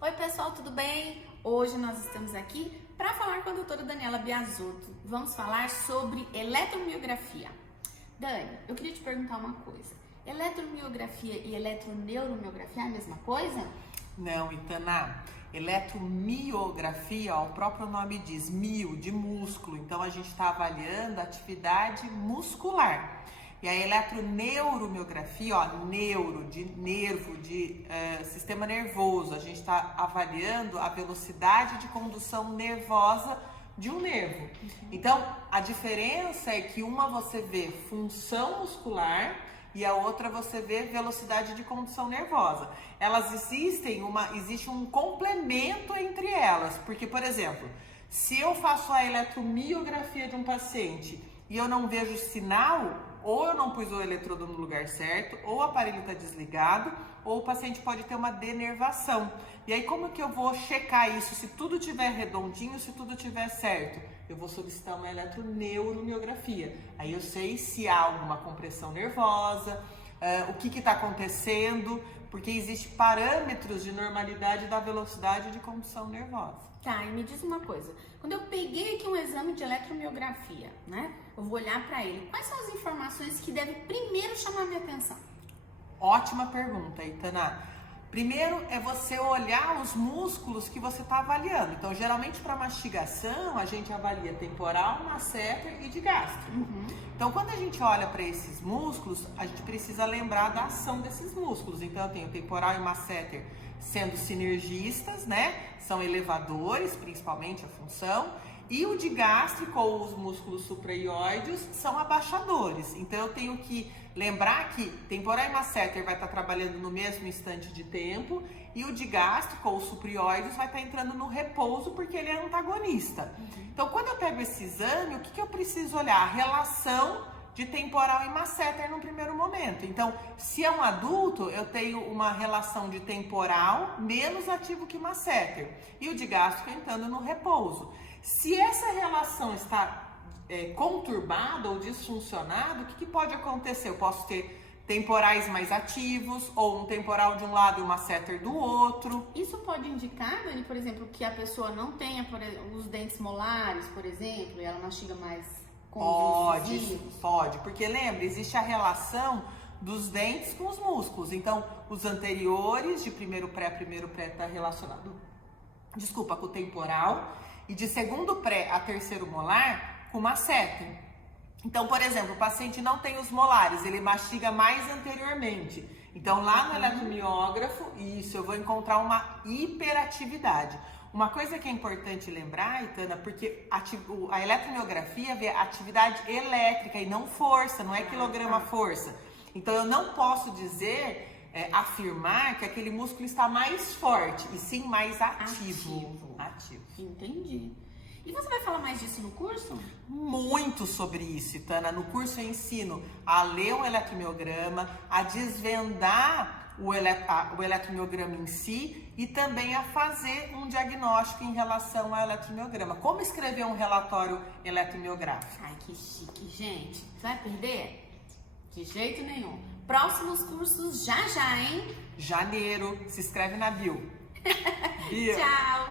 Oi pessoal, tudo bem? Hoje nós estamos aqui para falar com a doutora Daniela Biasotto. Vamos falar sobre eletromiografia. Dani, eu queria te perguntar uma coisa. Eletromiografia e eletroneuromiografia é a mesma coisa? Não, Itana. Eletromiografia, ó, o próprio nome diz, mio, de músculo. Então a gente está avaliando a atividade muscular. E a eletroneuromiografia, ó, neuro, de nervo, de sistema nervoso. A gente está avaliando a velocidade de condução nervosa de um nervo. Então, a diferença é que uma você vê função muscular e a outra você vê velocidade de condução nervosa. Elas existe um complemento entre elas. Porque, por exemplo, se eu faço a eletromiografia de um paciente e eu não vejo sinal, ou eu não pus o eletrodo no lugar certo, ou o aparelho está desligado, ou o paciente pode ter uma denervação. E aí como que eu vou checar isso? Se tudo estiver redondinho, se tudo estiver certo, eu vou solicitar uma eletroneuromiografia. Aí eu sei se há alguma compressão nervosa, o que está acontecendo, porque existem parâmetros de normalidade da velocidade de condução nervosa. Tá, e me diz uma coisa. Quando eu peguei aqui um exame de eletromiografia, né? Eu vou olhar para ele. Quais são as informações que devem primeiro chamar a minha atenção? Ótima pergunta, Itana. Primeiro é você olhar os músculos que você está avaliando. Então, geralmente para mastigação, a gente avalia temporal, masseter e digástrico. Então, quando a gente olha para esses músculos, a gente precisa lembrar da ação desses músculos. Então, eu tenho temporal e masseter sendo sinergistas, né? São elevadores, principalmente a função. E o digástrico, ou os músculos supraioides, são abaixadores. Então, eu tenho que lembrar que temporal e masseter vai estar trabalhando no mesmo instante de tempo e o digástrico, ou supraioides, vai estar entrando no repouso porque ele é antagonista. Então, quando eu pego esse exame, o que eu preciso olhar? A relação de temporal e masseter no primeiro momento. Então, se é um adulto, eu tenho uma relação de temporal menos ativo que masseter e o digástrico entrando no repouso. Se essa relação está conturbada ou disfuncionada, o que pode acontecer? Eu posso ter temporais mais ativos ou um temporal de um lado e um masseter do outro. Isso pode indicar, Dani, por exemplo, que a pessoa não tenha os dentes molares, por exemplo, e ela mastiga mais com os incisivos? Pode, porque lembra, existe a relação dos dentes com os músculos. Então, os anteriores, de primeiro pré está relacionado, com o temporal, e de segundo pré a terceiro molar, com o masseter. Então, por exemplo, o paciente não tem os molares, ele mastiga mais anteriormente. Então, lá no eletromiógrafo, eu vou encontrar uma hiperatividade. Uma coisa que é importante lembrar, Itana, porque a eletromiografia vê atividade elétrica e não força, não é quilograma-força. Então, eu não posso afirmar que aquele músculo está mais forte, e sim mais ativo. Entendi. E você vai falar mais disso no curso? Muito sobre isso, Itana. No curso eu ensino a ler um eletromiograma, a desvendar o eletromiograma em si e também a fazer um diagnóstico em relação ao eletromiograma. Como escrever um relatório eletromiográfico. Ai, que chique, gente. Vai perder? De jeito nenhum. Próximos cursos já, hein? Janeiro. Se inscreve na bio. Tchau.